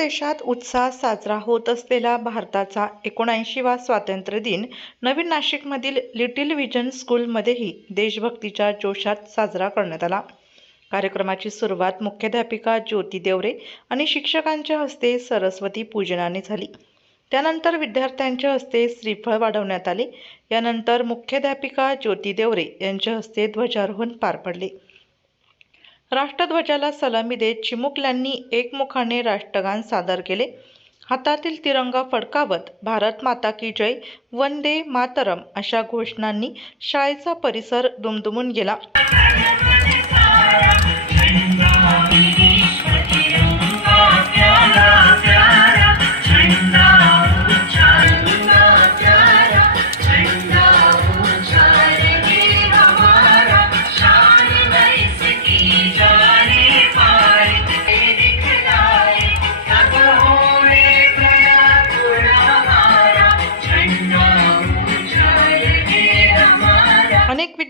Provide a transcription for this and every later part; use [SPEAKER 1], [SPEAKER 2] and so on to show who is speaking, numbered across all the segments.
[SPEAKER 1] देशात उत्साहात साजरा होत असलेला भारताचा एकोणऐंशीवा स्वातंत्र्य दिन नवीन नाशिकमधील लिटिल विजन स्कूलमध्येही देशभक्तीच्या जोशात साजरा करण्यात आला. कार्यक्रमाची सुरुवात मुख्याध्यापिका ज्योती देवरे आणि शिक्षकांच्या हस्ते सरस्वती पूजनाने झाली. त्यानंतर विद्यार्थ्यांच्या हस्ते श्रीफळ वाढवण्यात आले. यानंतर मुख्याध्यापिका ज्योती देवरे यांच्या हस्ते ध्वजारोहण पार पडले. राष्ट्रध्वजाला सलामी देत चिमुकल्यांनी एकमुखाने राष्ट्रगान सादर केले. हातातील तिरंगा फडकावत भारत माता की जय वंदे मातरम अशा घोषणांनी शाळेचा परिसर दुमदुमून गेला.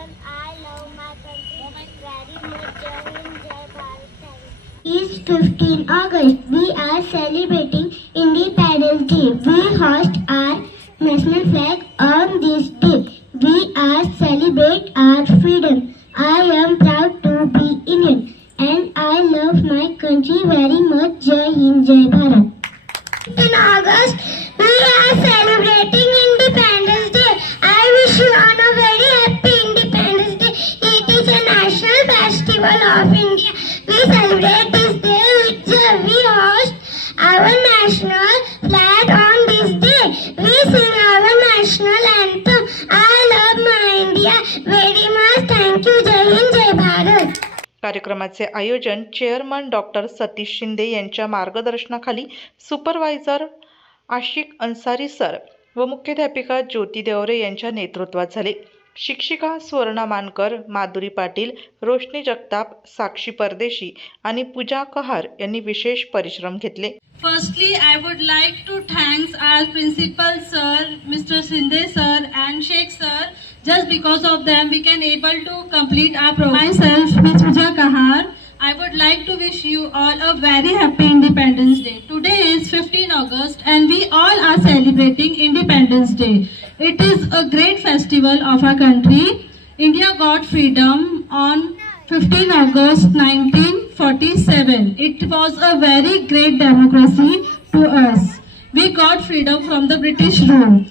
[SPEAKER 2] an Indian. I love my country oh very much. Jai Hind, Jai Bharat. Thank 15 August. We are celebrating Independence Day. We host our national flag on this day. We are celebrate our freedom. I am proud to be Indian and I love my country very much. Jai Hind, Jai Bharat. We celebrate this day which. We host our national flag on this day. We sing our national anthem. I love my India very much. Thank you. Jai Hind, Jai Bharat.
[SPEAKER 1] कार्यक्रमाचे आयोजन chairman doctor Satish Shinde यांच्या मार्गदर्शनाखाली supervisor आशिक Ansari sir व मुख्याध्यापिका ज्योती देवरे यांच्या नेतृत्वात झाले शिक्षिका सुवर्णा मानकर माधुरी पाटील रोशनी जगताप साक्षी परदेशी आणि पूजा कहार यांनी विशेष परिश्रम घेतले.
[SPEAKER 3] Firstly I would like to thanks our principal sir mister Shinde sir and Shaikh sir just because of them we can able to complete our myself miss Pooja Kahar I would like to wish you all a very happy Independence Day today is fifteen August and we all are celebrating Independence Day. It is a great festival of our country. India got freedom on 15 August 1947. It was a very great democracy to us. We got freedom from the British rule.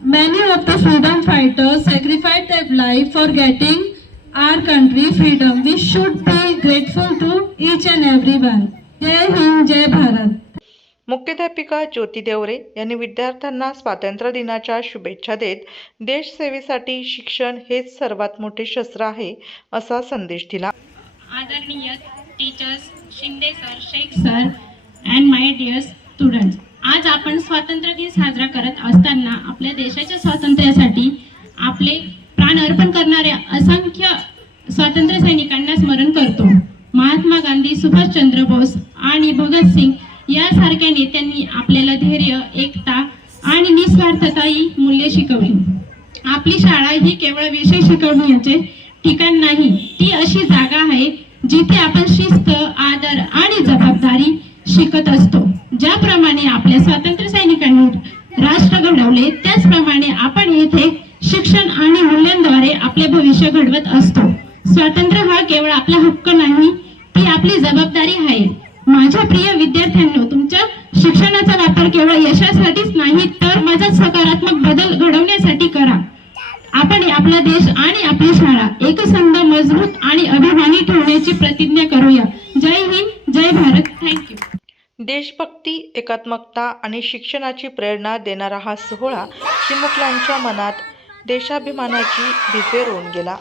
[SPEAKER 3] Many of the freedom fighters sacrificed their life for getting our country freedom. We should be grateful to each and everyone. Jai Hind, Jai Bharat.
[SPEAKER 1] मुख्याध्यापिका ज्योती देवरे यांनी विद्यार्थ्यांना स्वातंत्र्य दिनाच्या शुभेच्छा देत देशसेवेसाठी शिक्षण हेच सर्वात मोठे शस्त्र आहे असा संदेश दिला.
[SPEAKER 4] आदरणीय teachers Shinde sir Shaikh sir and my dear students आज आपण स्वातंत्र्य दिन साजरा करत असताना आपल्या देशाच्या स्वातंत्र्यासाठी आपले प्राण अर्पण करणाऱ्या असंख्य स्वातंत्र्य सैनिकांना स्मरण करतो. महात्मा गांधी सुभाषचंद्र बोस आणि भगतसिंग यासारख्या नेत्यांनी आपल्याला धैर्य एकता आणि निस्वार्थता ही मूल्य शिकवली आपली शाळा ही केवळ विषय शिकवण्याचे ठिकाण नाही ती अशी जागा आहे जिथे आपण शिस्त आदर आणि जबाबदारी शिकत असतो. ज्याप्रमाणे आपल्या स्वातंत्र्य सैनिकांनी राष्ट्र घडवले त्याचप्रमाणे आपण येथे शिक्षण आणि मूल्यांद्वारे आपले भविष्य घडवत असतो. स्वातंत्र्य हा केवळ आपला हक्क नाही ती आपली जबाबदारी आहे. माझ्या प्रिय विद्यार्थ्यांनो तुमच्या शिक्षणाचा वापर केवळ यशासाठीच नाही तर माझा सकारात्मक बदल घडवण्यासाठी करा. आपण आपला देश आणि आपली शाळा एकसंध मजबूत आणि अभिमानी ठेवण्याची प्रतिज्ञा करूया. जय हिंद जय भारत. थँक्यू
[SPEAKER 1] देशभक्ती एकात्मकता आणि शिक्षणाची प्रेरणा देणारा हा सोहळा चिमुकल्यांच्या मनात देशाभिमानाची भिजे रोवून गेला.